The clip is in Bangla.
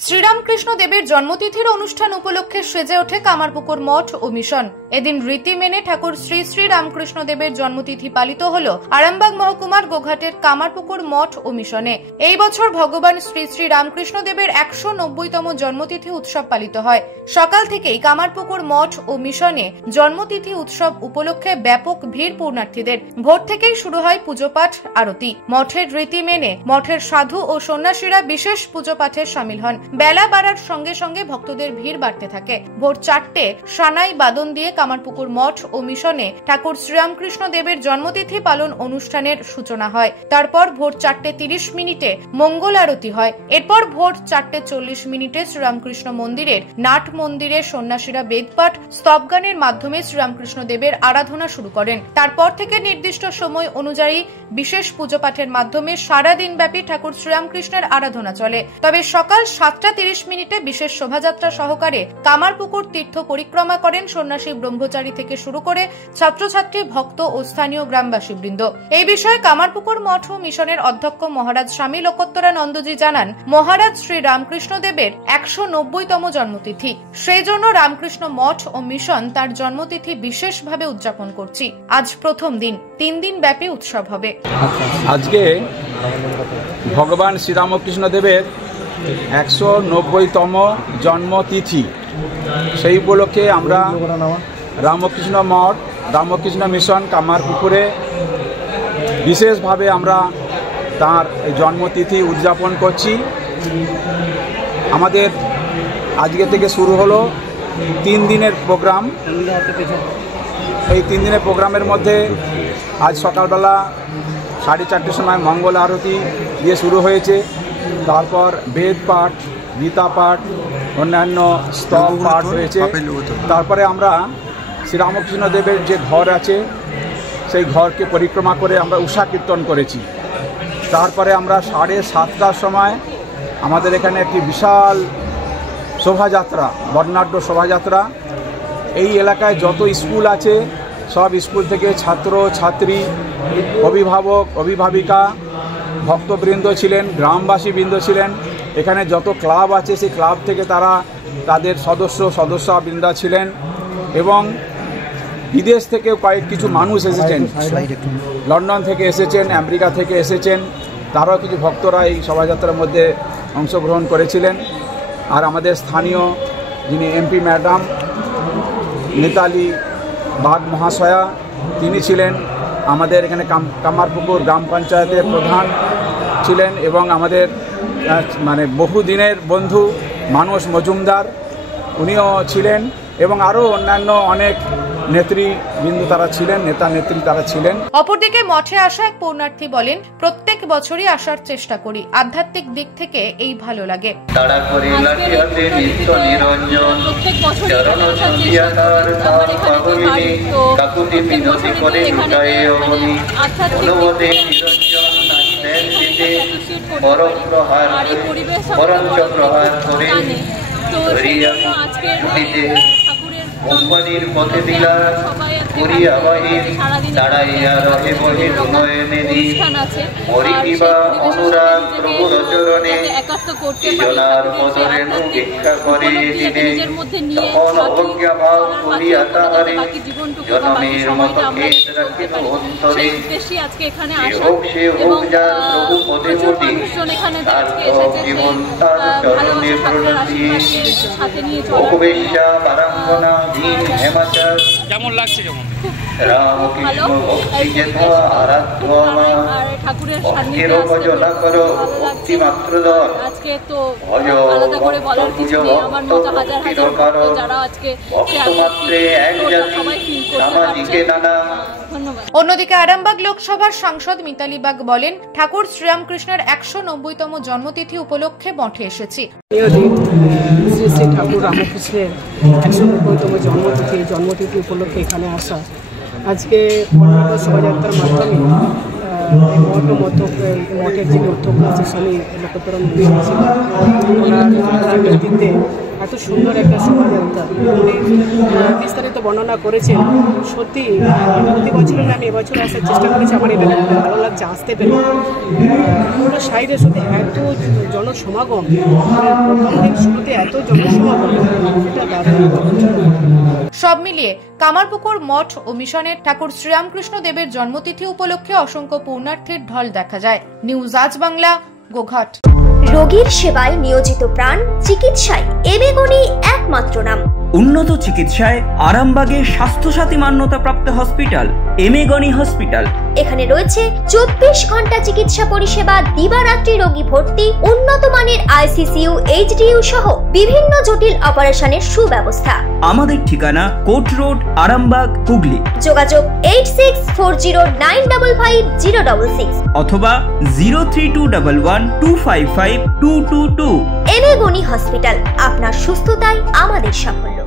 শ্রীরামকৃষ্ণ দেবের জন্মতিথির অনুষ্ঠান উপলক্ষে সেজে ওঠে কামারপুকুর মঠ ও মিশন। এদিন রীতি মেনে ঠাকুর শ্রী শ্রী রামকৃষ্ণ দেবের জন্মতিথি পালিত হল আরামবাগ মহকুমার গোঘাটের কামারপুকুর মঠ ও মিশনে। এই বছর ভগবান শ্রী শ্রী রামকৃষ্ণ দেবের 190তম জন্মতিথি উৎসব পালিত হয়। সকাল থেকেই কামারপুকুর মঠ ও মিশনে জন্মতিথি উৎসব উপলক্ষে ব্যাপক ভিড় পূর্ণার্থীদের। ভোর থেকেই শুরু হয় পুজো পাঠ আরতি। মঠের রীতি মেনে মঠের সাধু ও সন্ন্যাসীরা বিশেষ পুজো পাঠে সামিল হন। বেলা বাড়ার সঙ্গে সঙ্গে ভক্তদের ভিড় বাড়তে থাকে। ভোর 4টে সানাই বাদন দিয়ে কামারপুকুর মঠ ও মিশনে ঠাকুর শ্রীরামকৃষ্ণ দেবের জন্মতিথি পালন অনুষ্ঠানের সূচনা হয়। তারপর ভোর 4:30 মঙ্গল আরতি হয়। এরপর ভোর 4:40 শ্রীরামকৃষ্ণ মন্দিরের নাট মন্দিরে সন্ন্যাসীরা বেদপাঠ স্তবগানের মাধ্যমে শ্রীরামকৃষ্ণ দেবের আরাধনা শুরু করেন। তারপর থেকে নির্দিষ্ট সময় অনুযায়ী বিশেষ পুজো পাঠের মাধ্যমে সারাদিন ব্যাপী ঠাকুর শ্রীরামকৃষ্ণের আরাধনা চলে। তবে সকাল 7:30 বিশেষ শোভাযাত্রা সহকারে কামারপুকুর তীর্থ পরিক্রমা করেন সন্ন্যাসী ব্রহ্মচারী থেকে শুরু করে ছাত্রছাত্রী, ভক্ত ও স্থানীয় গ্রামবাসী বৃন্দ। এই বিষয়ে কামারপুকুর মঠ ও মিশনের অধ্যক্ষ মহারাজ স্বামী লোকোত্তরানন্দজি জানান, মহারাজ শ্রী রামকৃষ্ণ দেবের 190তম জন্মতিথি, সেই জন্য রামকৃষ্ণ মঠ ও মিশন তার জন্মতিথি বিশেষভাবে উদযাপন করছি। আজ প্রথম দিন, 3 দিন ব্যাপী উৎসব হবে। আজকে ভগবান শ্রীরামকৃষ্ণ দেবের 190তম জন্মতিথি, সেই উপলক্ষে আমরা রামকৃষ্ণ মঠ, রামকৃষ্ণ মিশন কামারপুকুরে বিশেষভাবে আমরা তার জন্মতিথি উদযাপন করছি। আমাদের আজকে থেকে শুরু হলো 3 দিনের প্রোগ্রাম। এই 3 দিনের প্রোগ্রামের মধ্যে আজ সকালবেলা 4:30 সময় মঙ্গল আরতি দিয়ে শুরু হয়েছে। তারপর বেদ পাঠ, গীতা পাঠ, অন্যান্য স্তব পাঠ হয়েছে। তারপরে আমরা শ্রীরামকৃষ্ণ দেবের যে ঘর আছে সেই ঘরকে পরিক্রমা করে আমরা উষা কীর্তন করেছি। তারপরে আমরা 7:30টার সময় আমাদের এখানে একটি বিশাল শোভাযাত্রা, বর্ণাঢ্য শোভাযাত্রা, এই এলাকায় যত স্কুল আছে সব স্কুল থেকে ছাত্র ছাত্রী, অভিভাবক অভিভাবিকা, ভক্তবৃন্দ ছিলেন, গ্রামবাসী বৃন্দ ছিলেন। এখানে যত ক্লাব আছে সেই ক্লাব থেকে তারা তাদের সদস্যবৃন্দা ছিলেন এবং বিদেশ থেকেও কিছু মানুষ এসেছেন, লন্ডন থেকে এসেছেন, আমেরিকা থেকে এসেছেন। তারাও কিছু ভক্তরা এই শোভাযাত্রার মধ্যে অংশগ্রহণ করেছিলেন। আর আমাদের স্থানীয় যিনি এমপি ম্যাডাম মিতালি বাগ মহাশয়া, তিনি ছিলেন আমাদের এখানে কামারপুকুর গ্রাম পঞ্চায়েতের প্রধান ছিলেন এবং আমাদের বহুদিনের বন্ধু মানস মজুমদার, উনিও ছিলেন এবং আরও অন্যান্য অনেক নেতৃবৃন্দ তারা ছিলেন, নেতা নেত্রী তারা ছিলেন। অপরদিকে মঠে আসা এক পূর্ণার্থী বলেন, প্রত্যেক বছরই আসার চেষ্টা করি, আধ্যাত্মিক দিক থেকে এই ভালো লাগে। কোম্পানির পথে দিলা করিয়া বাহির দাঁড়াইয়া রহে বহে নয়নেরি মরিবা অনুরাগ প্রভুর চরণে জনার পদরেণু ভিক্ষা করে দিনে তখন অবজ্ঞা ভাব করিয়া তাহারে জনমের মতো খেত রাখিল অন্তরে। হোক সে হোক যার প্রভু পদে পতি, তার জীবন তার চরণে প্রণতি। ভোগবেশ্যা বারাঙ্গনা কেমন লাগছে? রামকৃষ্ণ ভক্তি যেথা আরাধ্য আমার ভক্তির ভজনা করো ভক্তি মাত্র দর ভজ ভক্ত ভক্তির কারণ ভক্ত মাত্রে এক জাতি সামাজিকে নানা। অন্যদিকে আরামবাগ লোকসভার সাংসদ মিতালি বাগ বলেন, ঠাকুর শ্রীরামকৃষ্ণের 190তম জন্মতিথি উপলক্ষে মঠে এসেছি। শ্রী শ্রী ঠাকুর রামকৃষ্ণের 190তম জন্মতিথি উপলক্ষে এখানে আসা। আজকে বর্ণাঢ্য শোভাযাত্রার মাধ্যমে মঠের যিনি অধ্যক্ষ আছে স্বামী লোকোত্তরানন্দজি ওনার নেতৃত্বে এত সুন্দর একটা শোভাযাত্রা উনি বিস্তারিত বর্ণনা করেছেন। সত্যি প্রতি বছর আমি এবছর আসার চেষ্টা করেছি, আমার এটা ভালো লাগছে আসতে পেরে। পুরো সাইডে সত্যি এত জনসমাগম, প্রথম দিন সব মিলিয়ে কামারপুকুর মঠ ও মিশনের ঠাকুর শ্রীরামকৃষ্ণ দেবের জন্মতিথি উপলক্ষে অসংখ্য পুণ্যার্থীর ঢল দেখা যায়। নিউজ আজ বাংলা, গোঘাট। রোগীর সেবায় নিয়োজিত প্রাণ, চিকিৎসায় এবেগুনি একমাত্র নাম। উন্নত চিকিৎসায় আরামবাগে স্বাস্থ্যসাথী মান্যতাপ্রাপ্ত হসপিটাল এমেগনি হসপিটাল। এখানে রয়েছে 24 ঘন্টা চিকিৎসা পরিষেবা, দিবারাত্রি রোগী ভর্তি, উন্নত মানের আইসিসিইউ, এইচডিইউ সহ বিভিন্ন জটিল অপারেশনের সুব্যবস্থা। আমাদের ঠিকানা কোট রোড, আরামবাগ, হুগলি। যোগাযোগ 8640955066 অথবা 03211255222। এবেগুনি হসপিটাল, আপনার সুস্থতাই আমাদের সাফল্য।